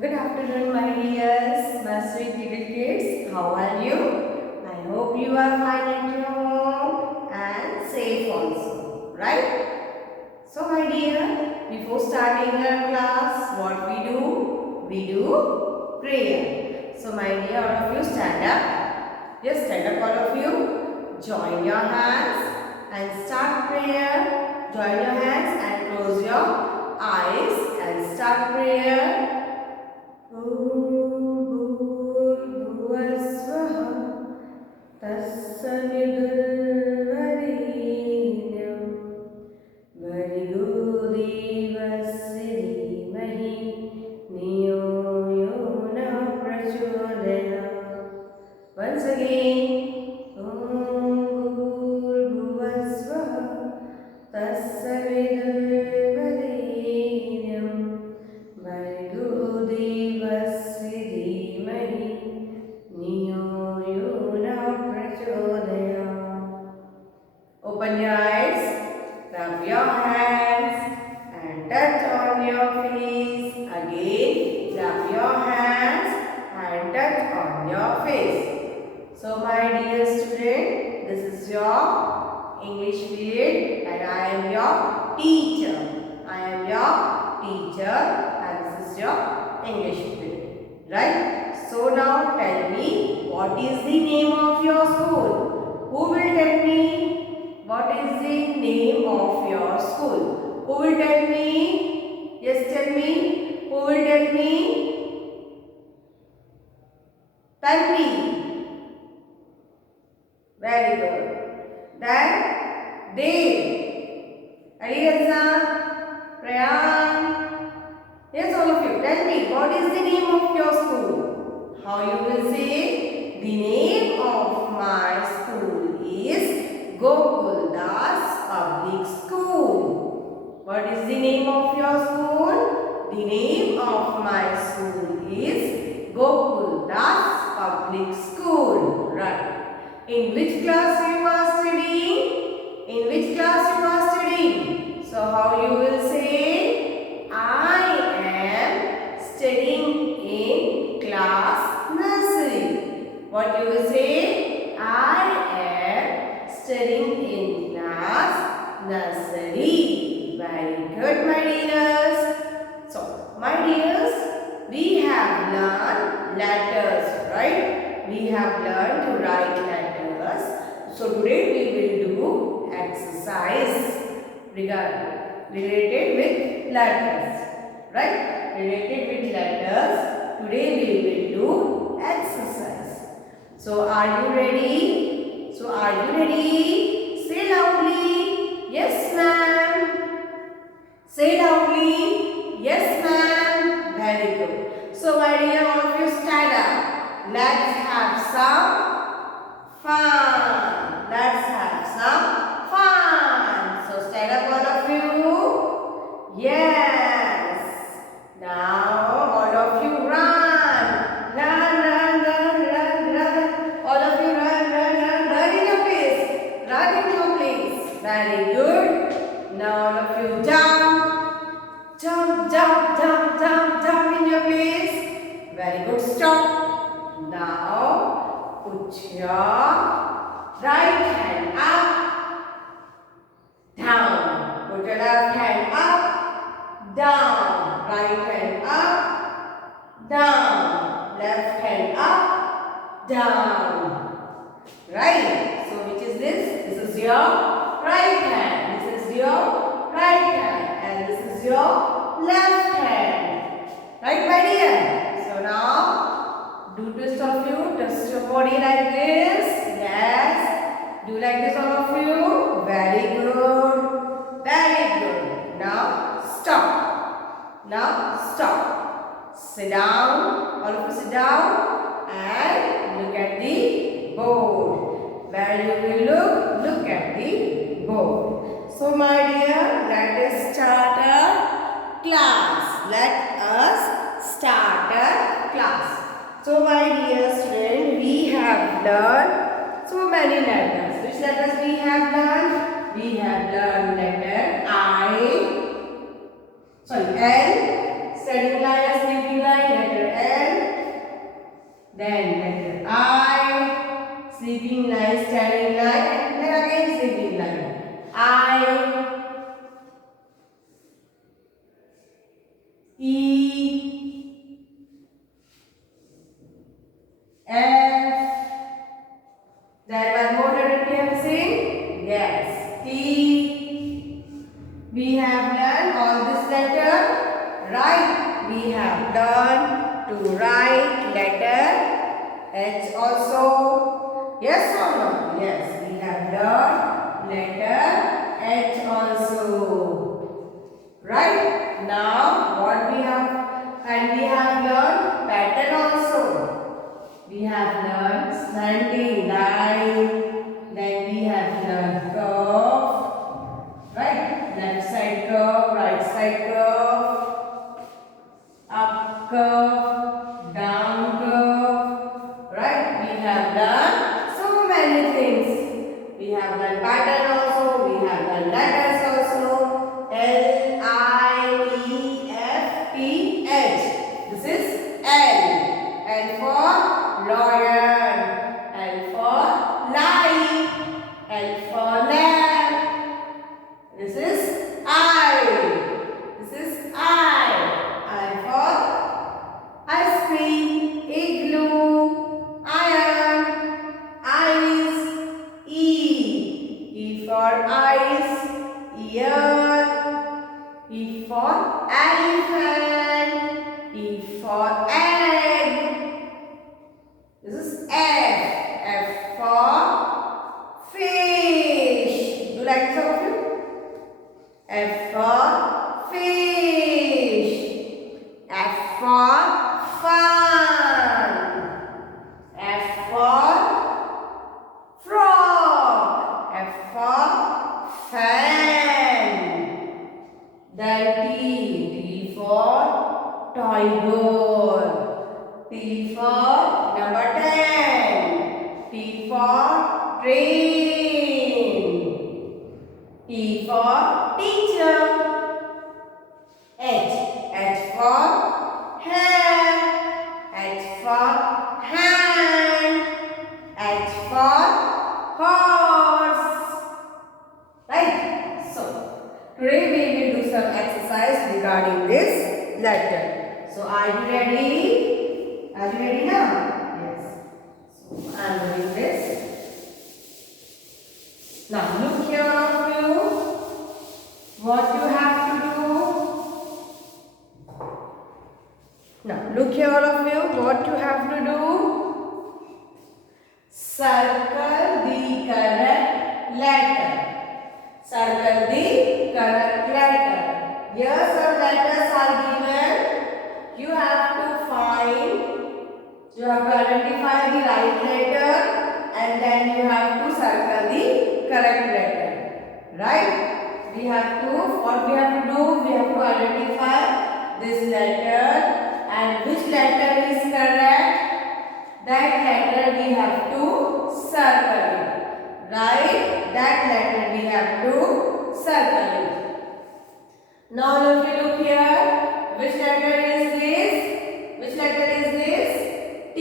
Good afternoon, my dears, my sweet little kids. How are you? I hope you are fine at your home and safe also, right? So, my dear, before starting our class, what we do? We do prayer. So, my dear, all of you stand up. Yes, stand up, all of you. Join your hands and start prayer. Join your hands and close your eyes and start prayer. भूर्भुवस्वः तत्सवितुर्वरेण्यं भर्गो देवस्य धीमहि धियो यो नः प्रचोदयात्. Once again, भूर्भुवस्वः तत्सवितुर्वरेण्यं भर्गो देवस्य धीमहि धियो यो नः प्रचोदयात्. Open your eyes, rub your hands and touch on your face. Again, rub your hands and touch on your face. So my dear student, this is your English period and I am your teacher. I am your teacher and this is your English period. Right? So now tell me, what is the name of your school? Who will tell me what is the name of your school? Who will tell me? Yes, tell me. Who will tell me? Tanvi. Very good. Then Dev. Aliasa. Prayan. Yes, all of you. Tell me, what is the name of your school? How you will say? The name of my school is Gokuldas Public School. What is the name of your school? The name of my school is Gokuldas Public School. Right. In which class you are studying? In which class you are studying? So how you will say? I am studying in class nursery. What you will say? I am studying in class nursery. Very good, my dears. So, my dears, we have learned letters, right? We have learned to write letters. So, today we will do exercise related with letters, right? Related with letters. Today we will do exercise. So are you ready? Say loudly, yes ma'am. Say loudly, yes ma'am. Very good. So my dear, all of you stand up. Let's have some fun. Let's have some fun. So stand up, all of you. Yes. Now all of you run. Run, run, run, run, run. All of you run, run, run, run in your place. Run in your place. Very good. Now all of you jump. Jump, jump, jump, jump, jump in your place. Very good. Stop. Now put your right hand up, down. Put your left hand up, down. Right hand up, down. Left hand up, down. Right. So which is this? This is your right hand. This is your right hand. And this is your left hand. Right, my dear? So now, do twist of you. Twist your body like this. Yes. Do like this, all of you. Very good. Very good. Now, stop. Now, stop. Sit down. All of you sit down. And look at the board. Where you will look at the board. So my dear, let us start a class. Let us start a class. So my dear student, we have learned so many letters. Which letters we have learned? We have learned letter I, L, standing line, sleeping line, letter E, F. Then one more letter we have seen. Yes, T. We have learned all this letter. Right. We have learned to write letter H also. Yes or no? Yes, we have learned letter H also. Right. Now what we have, and we have learned pattern also. We have learned slanting line, then we have learned curve, right? Left side curve, right side curve, up curve, down curve, right? We have learned so many things. We have learned pattern also, we have learned letters also. L, I, E, F, T, H. This is L. L for lion, L for light, L for lamp. This is I. This is I for ice cream, igloo, iron, ice, E. E for ice, ear, E for elephant, E for egg. This is F. F for fish. Do you like this, all of you? F for fish. F for fun. F for frog. F for fan. Then T. T for tiger. T for number 10. T for train. T for teacher. H. H for hair. H for hand. H for horse. Right? So, today we will do some exercise regarding this letter. So, are you ready? Are you ready now? Yes. So I am doing this. Now look here, all of you. What you have to do. Now look here, all of you. What you have to do. Circle the correct letter. Circle the correct letter. Here some letters are given. You have to find. You have to identify the right letter and then you have to circle the correct letter. Right? We have to, what we have to do? We have to identify this letter and which letter is correct. That letter we have to circle it. Right? That letter we have to circle it. Now if you look here, which letter is this? Which letter is this? T.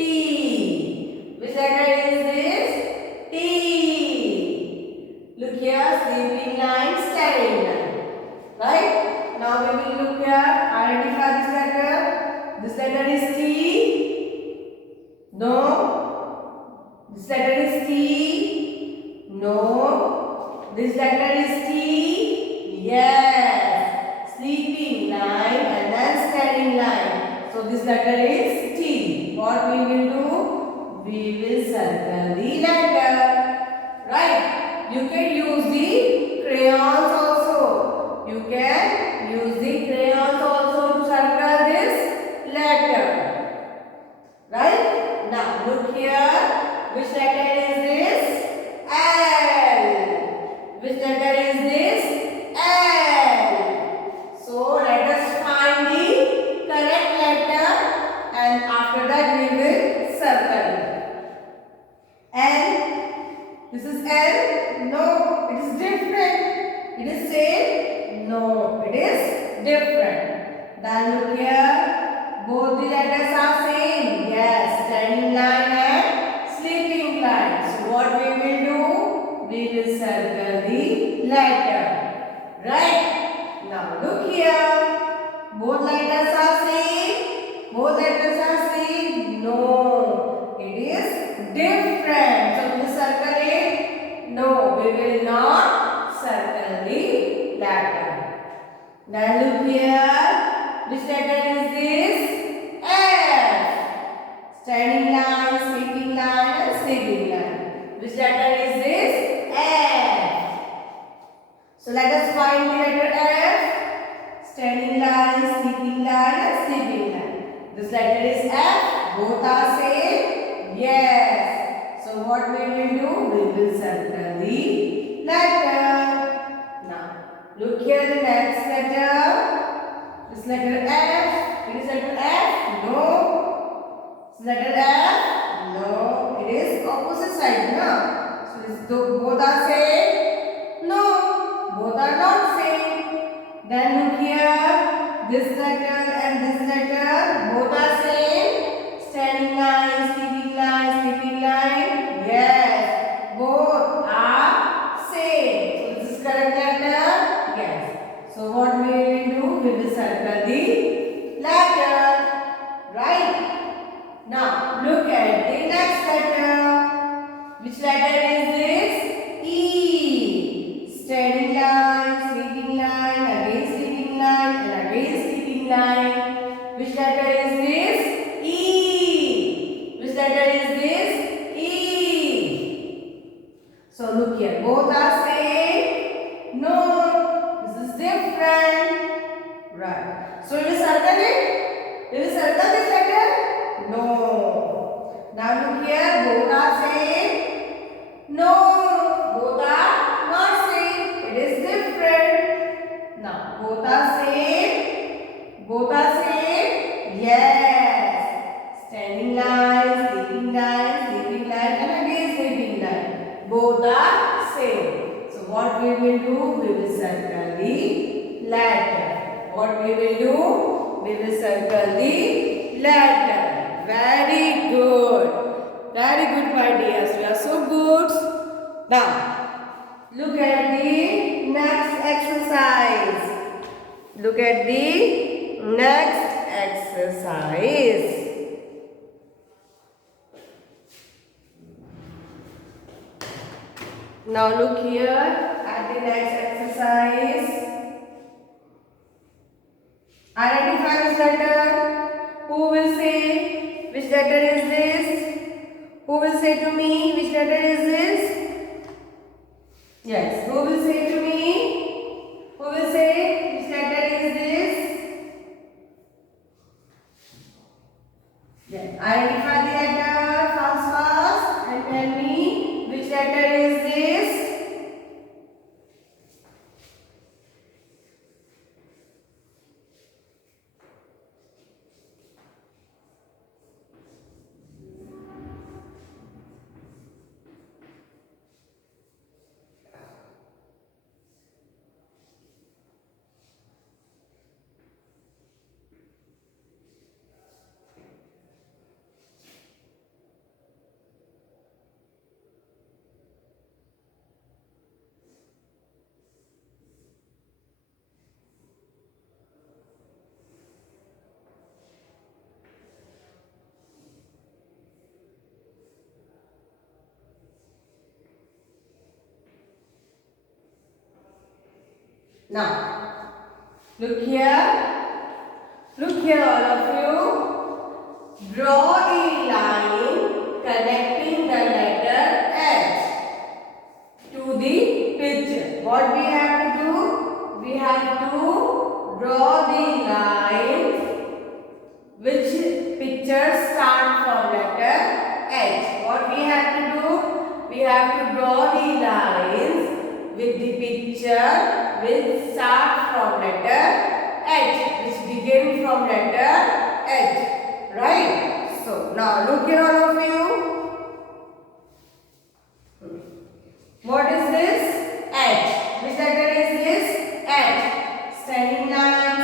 Which letter is this? T. Look here, sleeping line, standing line. Right? Now we will look here, identify this letter. This letter is T. No. This letter is T. No. This letter is T. Yes. Sleeping line and then standing line. So this letter is T. What we will do? We will circle the letter. Right? You can use the crayons also. You can use the crayons also to circle this letter. Right? Now look here. Which letter is this? L. Which letter is this? L. So let us find the correct letter and after that we will circle it. L. This is L. No, it is different. It is same. No, it is different. Then look here. Both the letters are same. Yes, standing line and sleeping line. So what we will do? We will circle the letter. Right? Now look here. Both letters are Then look here. Which letter is this? F. Standing line, sleeping line and sleeping line. Which letter is this? F. So let us find the letter F. Standing line, sleeping line and sleeping line. This letter is F. Both are same? Yes. So what we will do? We will circle the letter. Now look here the next letter. This letter F. It is letter F? No. This letter F? No. It is opposite side. No. So this both are same? No. Both are not same. Then look here. This letter and this letter both are same. Standing line, sleeping line, sleeping line. Yes. Both are same. So this is correct letter? Yes. So what we will do? We will circle the letter. Right? Now look at the next letter. Which letter is this? E. Standing line, sleeping line, again sleeping line and again sleeping line. Which letter is this? E. Which letter is this? E. So look here. Both are same? No. This is different. Right. So we will circle it? We will circle this letter? No. Now look here. Both are same? No. Both are not same. It is different. Now both are same? Both are same? Yes. Standing line, sleeping line, sleeping line and again sleeping line. Both are same. So what we will do? We will circle the letter. What we will do? We will circle the letter. Very good. Very good, my dears. We are so good. Now, look at the next exercise. Look at the next exercise. Now look here at the next exercise. Identify which letter. Who will say which letter is this? Who will say to me which letter is this? Yes. Who will say to me? Who will say which letter is this? Yes. Identify the letter fast and tell me which letter is this? Now, look here. Look here, all of you. Draw a line connecting the letter H to the picture. What we have to do? We have to draw the lines which pictures start from letter H. What we have to do? We have to draw the lines with the picture which start from letter H, which begin from letter H. Right? So now look here, all of you. What is this? H. Which letter is this? H. Standing line and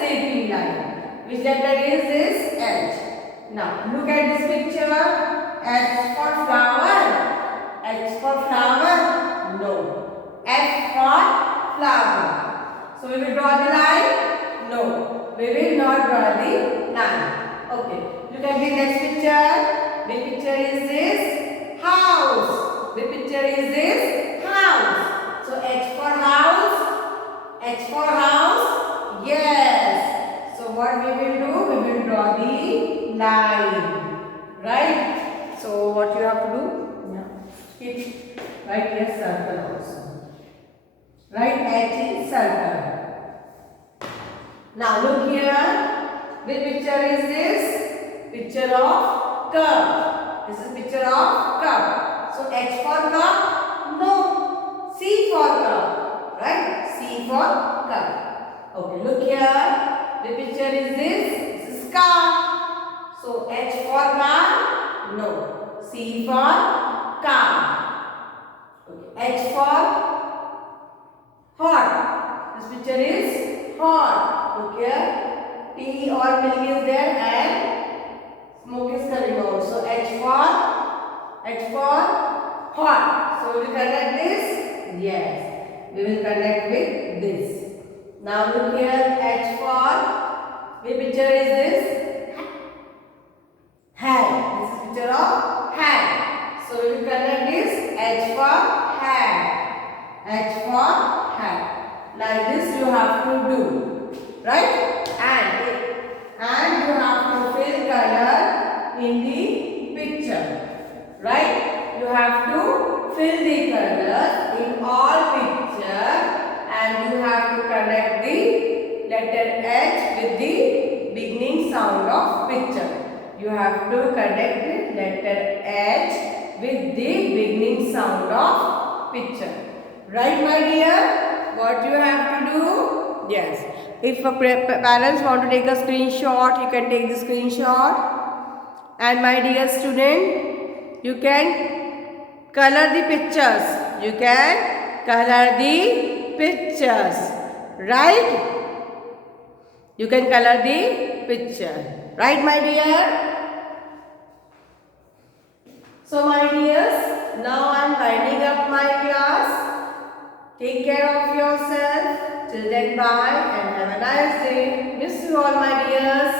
sleeping line. Which letter is this? H. Now look at this picture. H for flower. H for flower? No. F for flower. So we will draw the line? No. We will not draw the line. Okay. Look at the next picture. Which picture is this? House. Which picture is this? House. So H for house. H for house. what we will do? We will draw the line. Right? So what you have to do? Keep right here circle also. Right edge in circle. Now look here. Which picture is this? Picture of cup. This is picture of cup. So H for cup? No. C for cup. Right? C for cup. Okay, look here. Which picture is this? This is car. So H for car? No. C for car. Okay. H for hot. This picture is hot. Look here. Tea or milk is there and smoke is coming out. So H for hot. So we will connect this? Yes. We will connect with this. Now look here. H for, which picture is this? Hand. This is picture of hand. So we will connect this. H for hand. H for hand. Like this you have to do. Right? And you have to fill color in the picture. Right? You have to fill the color in all picture and you have to connect the letter H with the beginning sound of picture. You have to connect the letter H with the beginning sound of picture. Right, my dear? What you have to do? Yes. If parents want to take a screenshot, you can take the screenshot. And my dear student, you can color the pictures. You can color the pictures. Right? You can color the picture. Right, my dear? So, my dears, now I am winding up my class. Take care of yourself. Till then, bye and have a nice day. Miss you all, my dears.